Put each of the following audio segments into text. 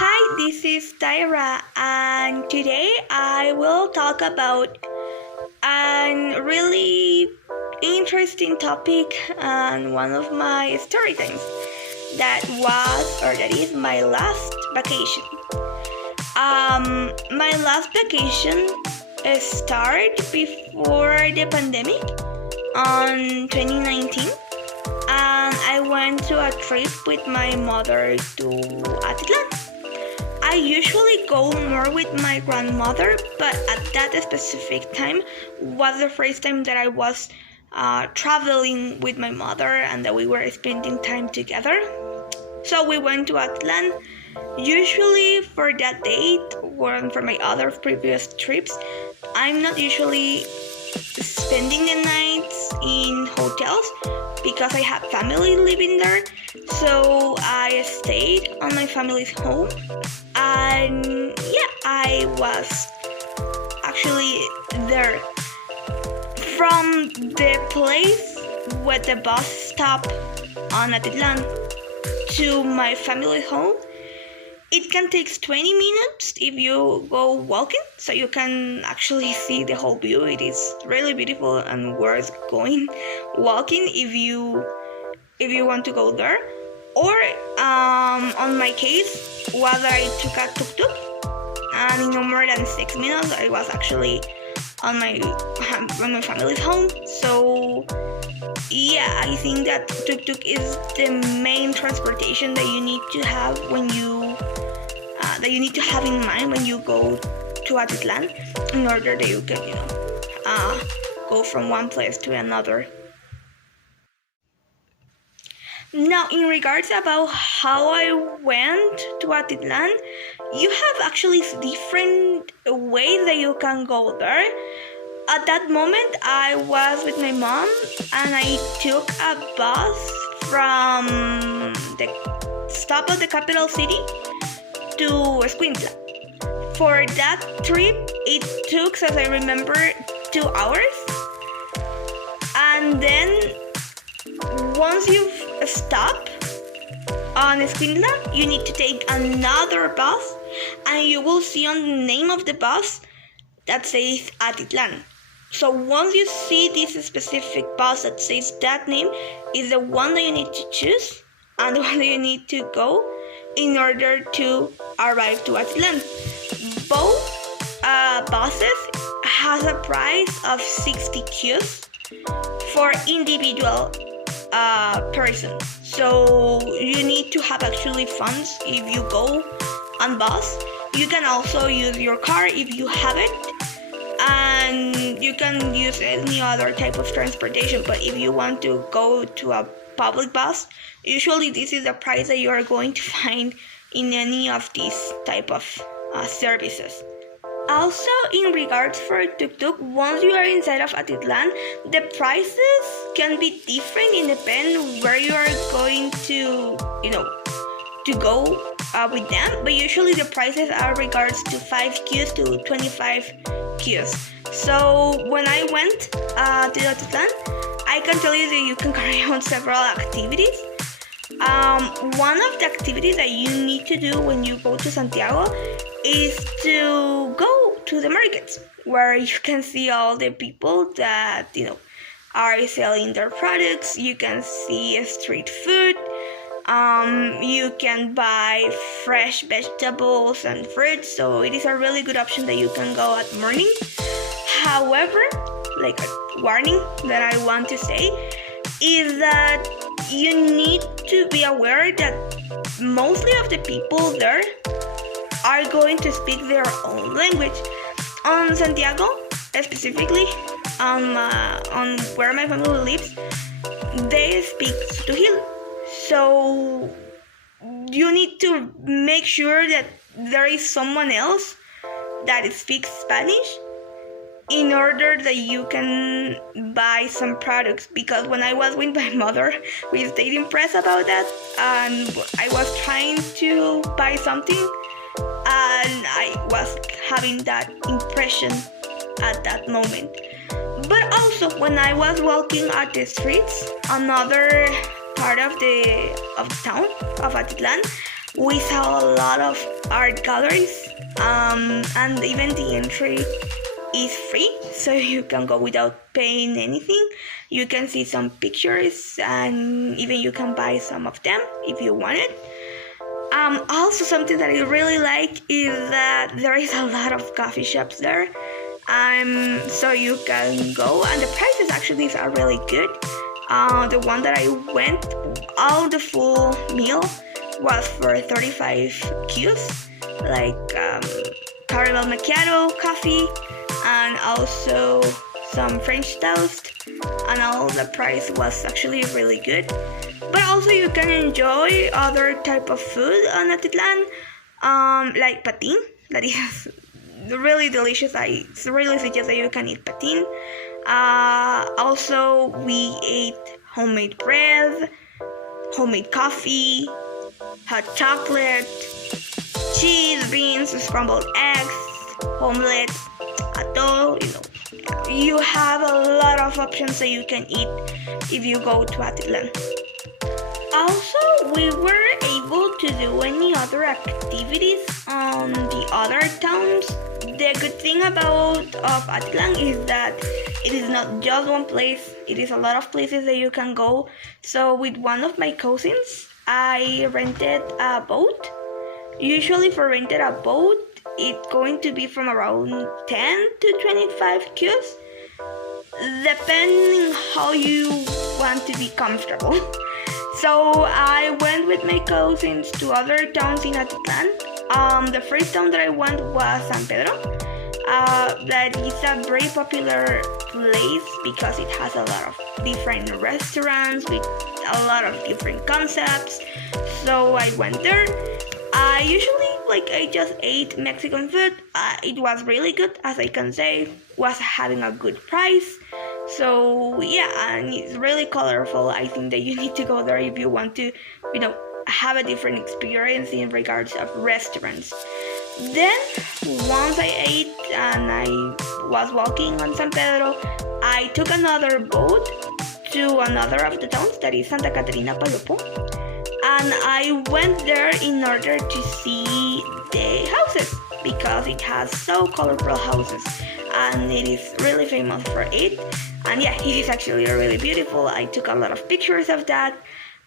Hi, this is Tayra, and today I will talk about a really interesting topic and one of my story times that is my last vacation. My last vacation started before the pandemic on 2019, and I went to a trip with my mother to Atitlan. I usually go more with my grandmother, but at that specific time was the first time that I was traveling with my mother and that we were spending time together. So we went to Atlan. Usually for that date or for my other previous trips, I'm not usually spending the nights in hotels because I have family living there. So I stayed on my family's home, and I was actually there from the place where the bus stop on Atitlan to my family home. It can take 20 minutes if you go walking, so you can actually see the whole view. It is really beautiful and worth going walking if you want to go there. Or on my case, whether I took a tuk-tuk, and in no more than 6 minutes, I was actually on my family's home. So I think that tuk-tuk is the main transportation that you need to have in mind when you go to Atitlan, in order that you can go from one place to another. Now, in regards about how I went to Atitlan, you have actually different ways that you can go there. At that moment, I was with my mom, and I took a bus from the stop of the capital city to Escuintla. For that trip, it took, as I remember, 2 hours. And then once you stop on Escuintla, you need to take another bus, and you will see on the name of the bus that says Atitlan. So once you see this specific bus that says that name, is the one that you need to choose and the one that you need to go in order to arrive to Atitlan. Both buses has a price of 60 cues for individual person. So you need to have actually funds if you go on bus. You can also use your car if you have it, and you can use any other type of transportation. But if you want to go to a public bus, usually this is the price that you are going to find in any of these type of services. Also, in regards for tuk-tuk, once you are inside of Atitlan, the prices can be different in depend where you are going to go with them. But usually the prices are regards to 5 cues to 25 cues. So when I went to Atitlan, I can tell you that you can carry out several activities. One of the activities that you need to do when you go to Santiago is to go to the markets, where you can see all the people that are selling their products. You can see street food. You can buy fresh vegetables and fruits, so it is a really good option that you can go at morning. However, like a warning that I want to say is that you need to be aware that mostly of the people there are going to speak their own language. On Santiago, specifically, on where my family lives, they speak Sutuhil. So you need to make sure that there is someone else that speaks Spanish in order that you can buy some products. Because when I was with my mother, we stayed impressed about that, and I was trying to buy something, and I was having that impression at that moment. But also, when I was walking at the streets, another part of the town of Atitlan, We saw a lot of art galleries, and even the entry is free, so you can go without paying anything. You can see some pictures, and even you can buy some of them if you want it. Also, something that I really like is that there is a lot of coffee shops there. So you can go, and the prices actually are really good. The one that I went, all the full meal was for 35 cues, like caramel macchiato coffee, and also some French toast, and all the price was actually really good. But also you can enjoy other type of food on Atitlan, like patin, that is really delicious. I really suggest that you can eat patin. Also, we ate homemade bread, homemade coffee, hot chocolate, cheese, beans, scrambled eggs, omelets, atol. You have a lot of options that you can eat if you go to Atitlan. Also, we were able to do any other activities on the other towns. The good thing about Atitlan is that it is not just one place. It is a lot of places that you can go. So with one of my cousins, I rented a boat. Usually for renting a boat, it's going to be from around 10 to 25 cues, depending how you want to be comfortable. So I went with my cousins to other towns in Atitlan. The first town that I went was San Pedro. That is a very popular place because it has a lot of different restaurants with a lot of different concepts. So I went there. I just ate Mexican food. It was really good, as I can say, was having a good price. So yeah, and it's really colorful. I think that you need to go there if you want to, have a different experience in regards of restaurants. Then, once I ate and I was walking on San Pedro, I took another boat to another of the towns, that is Santa Catarina Palopo. And I went there in order to see the houses, because it has so colorful houses and it is really famous for it. And yeah, it is actually really beautiful. I took a lot of pictures of that.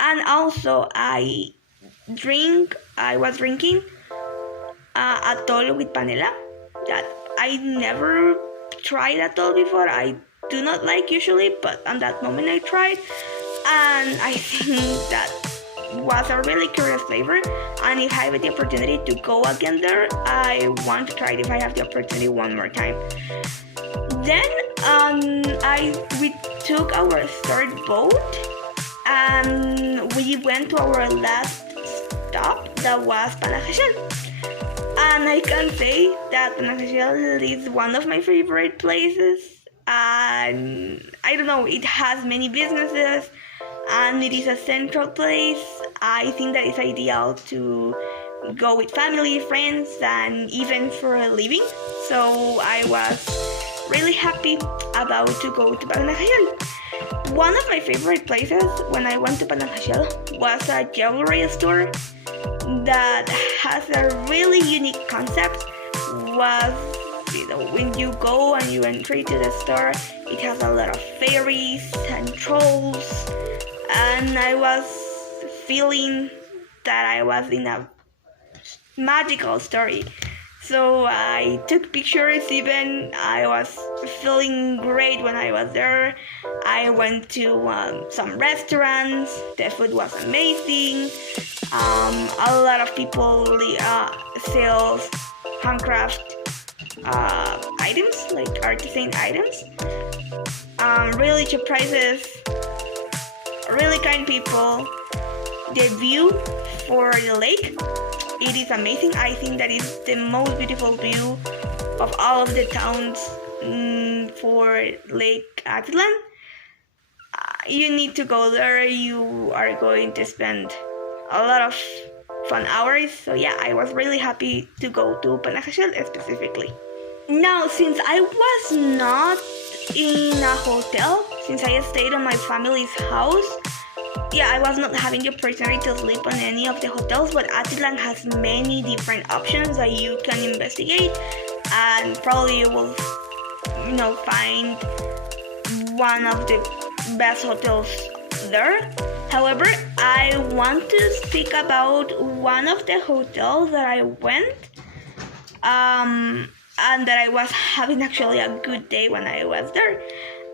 And also I was drinking atol with panela that I never tried atol before. I do not like usually, but on that moment I tried, and I think that was a really curious flavor. And if I have the opportunity to go again there, I want to try it if I have the opportunity one more time. Then we took our third boat and we went to our last stop, that was Panajachel. And I can say that Panajachel is one of my favorite places. And I don't know, it has many businesses and it is a central place. I think that it's ideal to go with family, friends, and even for a living. So I was really happy about to go to Panajachel. One of my favorite places when I went to Panajachel was a jewelry store that has a really unique concept. When you go and you enter to the store, it has a lot of fairies and trolls, and I was feeling that I was in a magical story. So I took pictures even. I was feeling great when I was there. I went to some restaurants. The food was amazing. A lot of people sell handcraft items, like artisan items. Really cheap prices. Really kind people. The view for the lake, it is amazing. I think that is the most beautiful view of all of the towns for Lake Atitlan. You need to go there. You are going to spend a lot of fun hours. So yeah, I was really happy to go to Panajachel specifically. Now, since I was not in a hotel, since I stayed on my family's house, yeah, I was not having the opportunity to sleep on any of the hotels, but Atitlan has many different options that you can investigate, and probably you will, find one of the best hotels there. However, I want to speak about one of the hotels that I went, and that I was having actually a good day when I was there.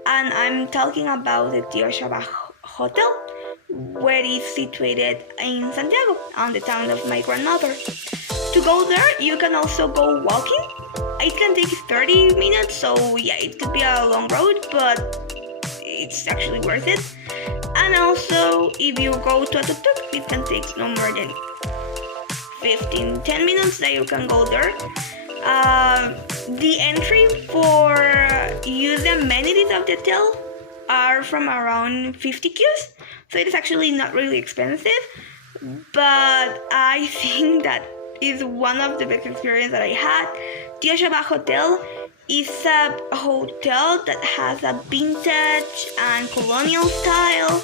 And I'm talking about the Tio Shaba Hotel, where it's situated in Santiago, on the town of my grandmother. To go there, you can also go walking. It can take 30 minutes, so yeah, it could be a long road, but it's actually worth it. And also, if you go to a tuk-tuk, it can take no more than 10 minutes that you can go there. The entry for use the amenities of the hotel are from around 50 Qs, so it is actually not really expensive, but I think that is one of the best experiences that I had. Tio Shaba Hotel is a hotel that has a vintage and colonial style.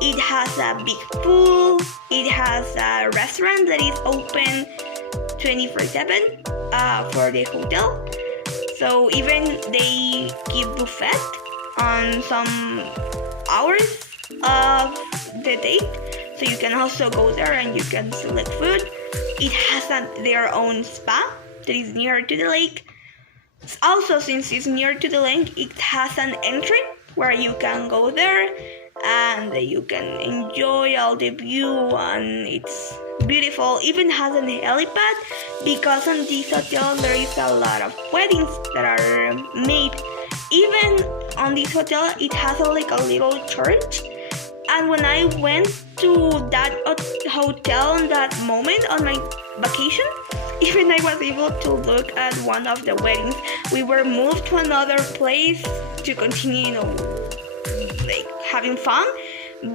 It has a big pool. It has a restaurant that is open 24/7 for the hotel. So even they give buffet on some hours of the date. So you can also go there and you can select food. It has their own spa that is near to the lake. Also, since it's near to the lake, it has an entry where you can go there and you can enjoy all the view, and it's beautiful. Even has an helipad, because on this hotel there is a lot of weddings that are made. Even on this hotel, it has a little church. And when I went to that hotel on that moment on my vacation, even I was able to look at one of the weddings. We were moved to another place to continue, having fun.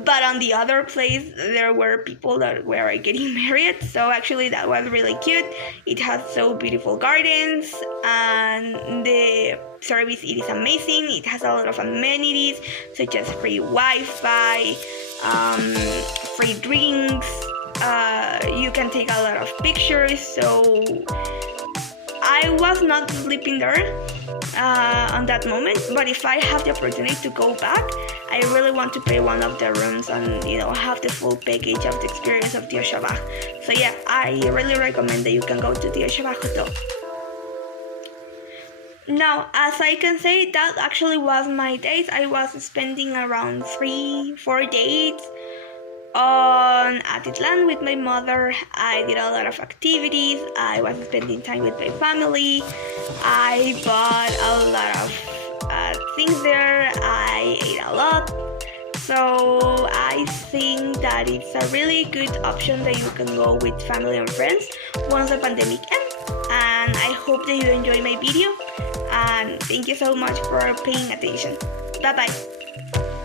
But on the other place, there were people that were getting married. So actually, that was really cute. It has so beautiful gardens, and the service, it is amazing. It has a lot of amenities, such as free Wi-Fi, free drinks. You can take a lot of pictures. So I was not sleeping there on that moment, but if I have the opportunity to go back, I really want to pay one of the rooms and have the full package of the experience of Tio Shaba. So yeah, I really recommend that you can go to Tio Shaba Hotel. Now, as I can say, that actually was my days. I was spending around 3-4 days on Atitlan with my mother. I did a lot of activities. I was spending time with my family. I bought a lot of things there. I ate a lot. So I think that it's a really good option that you can go with family and friends once the pandemic ends. And I hope that you enjoy my video. And thank you so much for paying attention. Bye bye.